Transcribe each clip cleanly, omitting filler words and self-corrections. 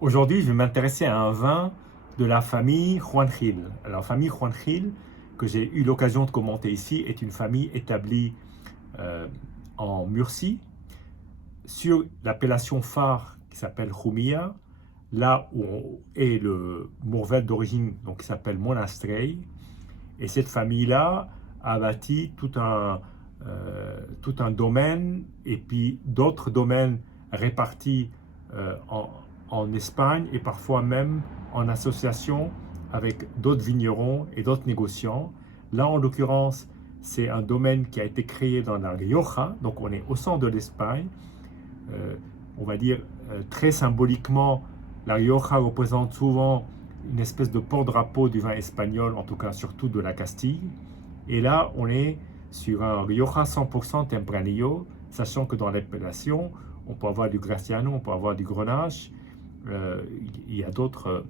Aujourd'hui, je vais m'intéresser à un vin de la famille Juan Gil. Alors, la famille Juan Gil, que j'ai eu l'occasion de commenter ici, est une famille établie euh, en Murcie, sur l'appellation phare qui s'appelle Jumilla, là où est le Mourvèdre d'origine, donc qui s'appelle Monastrell. Et cette famille-là a bâti tout un domaine et puis d'autres domaines répartis en Espagne et parfois même en association avec d'autres vignerons et d'autres négociants. Là, en l'occurrence, c'est un domaine qui a été créé dans la Rioja, donc on est au centre de l'Espagne. Euh, on va dire très symboliquement, la Rioja représente souvent une espèce de porte-drapeau du vin espagnol, en tout cas surtout de la Castille. Et là, on est sur un Rioja 100% Tempranillo, sachant que dans l'appellation, on peut avoir du Graciano, on peut avoir du Grenache. Il y a d'autres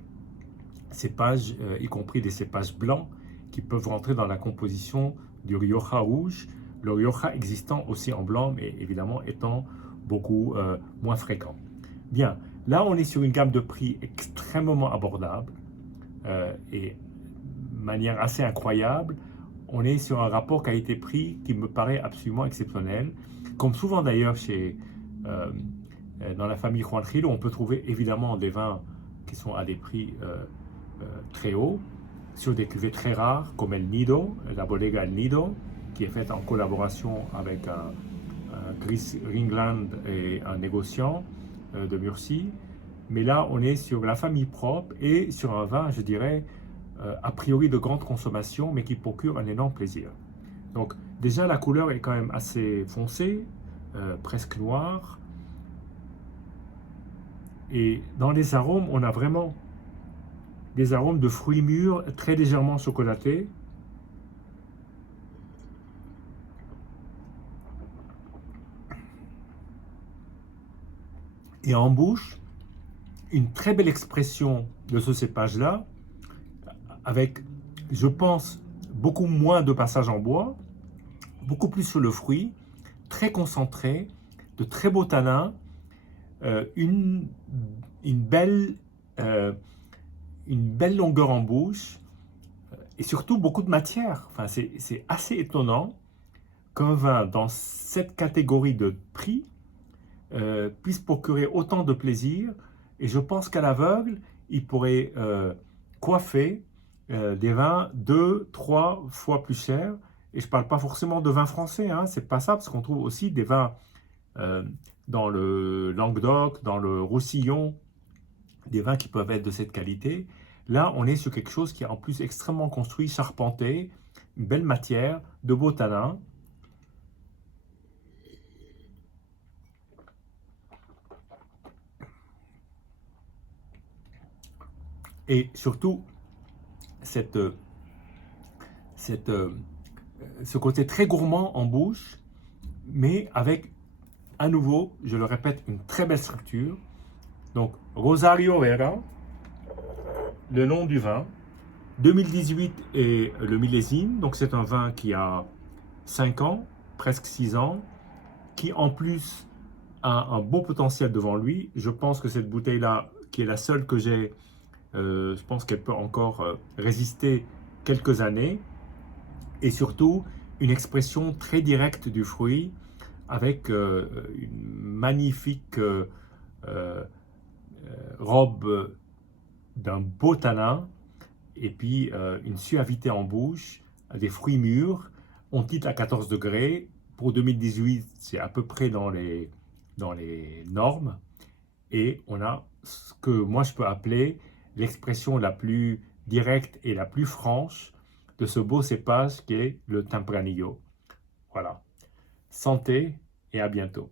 cépages, y compris des cépages blancs, qui peuvent rentrer dans la composition du Rioja rouge. Le Rioja existant aussi en blanc, mais évidemment étant beaucoup moins fréquent. Bien, là on est sur une gamme de prix extrêmement abordable et de manière assez incroyable. On est sur un rapport qualité-prix qui me paraît absolument exceptionnel. Comme souvent d'ailleurs dans la famille Juan Gil, on peut trouver évidemment des vins qui sont à des prix très hauts, sur des cuvées très rares comme El Nido, la Bodega El Nido, qui est faite en collaboration avec Chris Ringland et un négociant de Murcie. Mais là, on est sur la famille propre et sur un vin, je dirais, a priori de grande consommation, mais qui procure un énorme plaisir. Donc déjà, la couleur est quand même assez foncée, presque noire. Et dans les arômes, on a vraiment des arômes de fruits mûrs très légèrement chocolatés. Et en bouche, une très belle expression de ce cépage-là, avec, je pense, beaucoup moins de passage en bois, beaucoup plus sur le fruit, très concentré, de très beaux tanins, euh, une, une, belle, euh, une belle longueur en bouche, et surtout beaucoup de matière. Enfin, c'est assez étonnant qu'un vin dans cette catégorie de prix puisse procurer autant de plaisir. Et je pense qu'à l'aveugle, il pourrait coiffer des vins 2, 3 fois plus chers. Et je ne parle pas forcément de vins français, hein, c'est pas ça, parce qu'on trouve aussi des vins euh, dans le Languedoc, dans le Roussillon, des vins qui peuvent être de cette qualité. Là, on est sur quelque chose qui est en plus extrêmement construit, charpenté, une belle matière, de beaux tanins. Et surtout, cette, cette, ce côté très gourmand en bouche, mais avec, à nouveau, je le répète, une très belle structure. Donc, Rosario Vera, le nom du vin. 2018 est le millésime, donc c'est un vin qui a 5 ans, presque 6 ans, qui en plus a un beau potentiel devant lui. Je pense que cette bouteille-là, qui est la seule que j'ai, je pense qu'elle peut encore résister quelques années. Et surtout, une expression très directe du fruit avec une magnifique euh, robe d'un beau tanin et puis une suavité en bouche, des fruits mûrs. On titre à 14 degrés. Pour 2018, c'est à peu près dans les normes. Et on a ce que moi je peux appeler l'expression la plus directe et la plus franche de ce beau cépage qui est le Tempranillo. Voilà. Santé et à bientôt.